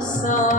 so